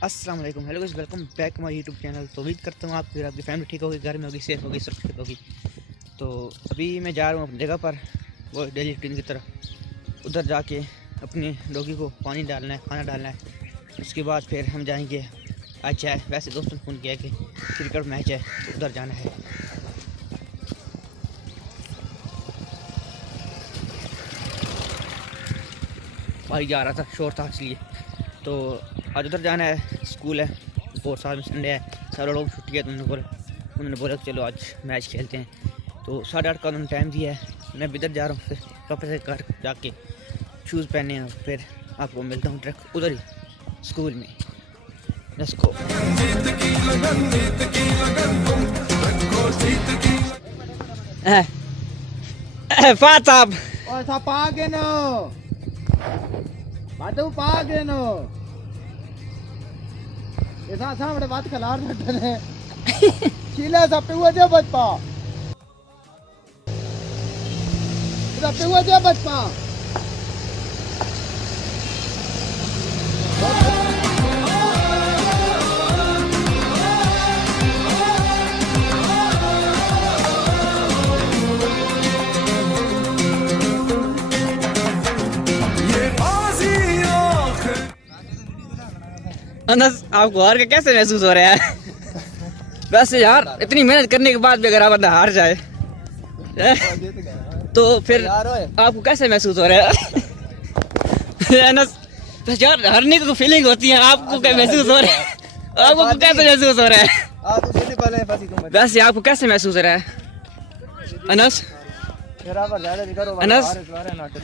अस्सलाम वालेकुम, hello guys, welcome back हमारे यूट्यूब चैनल। तो उम्मीद करता हूँ आपकी फैमिली ठीक होगी, घर में होगी, सेफ होगी, सुरक्षित होगी। तो अभी मैं जा रहा हूँ अपनी जगह पर, वो डेली रूटीन की तरह। उधर जाके अपनी डॉगी को पानी डालना है, खाना डालना है। उसके बाद फिर हम जाएंगे। आज है वैसे दोस्तों ने फ़ोन किया कि क्रिकेट मैच है, तो उधर जाना है। भाई जा रहा था, शोर था इसलिए। तो आज उधर जाना है, स्कूल है और साथ में संडे है, सारे लोग छुट्टी है। तो उन्होंने बोला कि चलो आज मैच खेलते हैं। तो 8:30 का उन्होंने टाइम दिया है। मैं इधर जा रहा हूँ, फिर वापस से घर जाके शूज़ पहने हैं, फिर आपको मिलता हूँ ट्रक उधर ही स्कूल में। Let's go. What's up? Oh, sa pagano. Batu pagano. ऐसा सा बड़े बात खिला रहे हैं। चीला सा पे हुआ जब बचपा। सा पे हुआ जब बचपा। अनस, आपको हार के कैसे महसूस हो रहा है? वैसे यार इतनी मेहनत करने के बाद भी अगर आप बंदा हार जाए तो फिर आपको कैसे महसूस हो रहा है? अनस, बस यार हारने की फीलिंग होती है, आपको क्या महसूस हो रहा है? आपको कैसे महसूस हो रहा है? वैसे आपको कैसे महसूस हो रहा है अनस? अनस,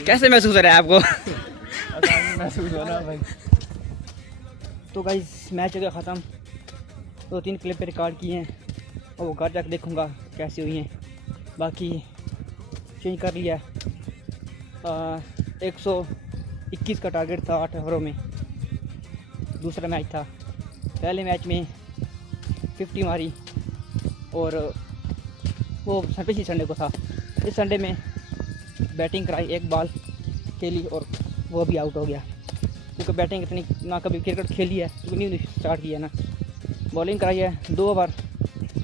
कैसे महसूस हो रहा है आपको? तो गाइस मैच हो गया ख़त्म। 2-3 क्लिप रिकॉर्ड किए हैं और वो घर जाकर देखूंगा कैसी हुई हैं। बाकी चेंज कर लिया। 121 का टारगेट था 8 ओवरों में। दूसरा मैच था, पहले मैच में 50 मारी और वो पिछले संडे को था। इस संडे में बैटिंग कराई, एक बॉल खेली और वो भी आउट हो गया, क्योंकि बैटिंग इतनी ना कभी क्रिकेट खेली है, क्योंकि न्यू स्टार्ट किया ना। बॉलिंग कराई है, 2 ओवर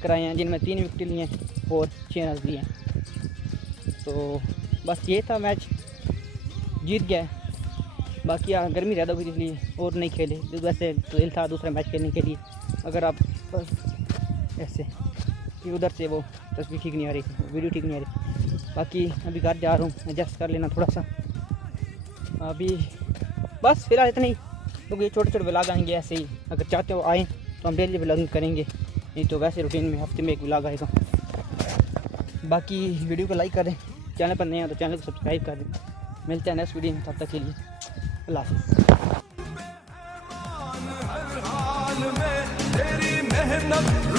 कराए हैं जिनमें 3 विकेट लिए हैं और 6 रन लिए हैं। तो बस ये था मैच, जीत गया। बाकी यहाँ गर्मी ज़्यादा हुई इसलिए और नहीं खेले। वैसे तो दिल था दूसरा मैच खेलने के लिए, अगर आप ऐसे कि उधर से वो तस्वीर ठीक नहीं आ रही, वीडियो ठीक नहीं आ रही। बाकी अभी घर जा रहा हूँ, एडजस्ट कर लेना थोड़ा सा अभी। बस फिलहाल इतना ही। तो ये छोटे छोटे व्लॉग आएंगे ऐसे ही, अगर चाहते हो आएँ तो हम डेली व्लॉगिंग करेंगे, नहीं तो वैसे रूटीन में हफ्ते में एक व्लॉग आएगा। बाकी वीडियो को लाइक करें, चैनल पर नए हैं तो चैनल को सब्सक्राइब कर दें। मिलते हैं नेक्स्ट वीडियो में, तब तक के लिए अल्लाह हाफ़िज़।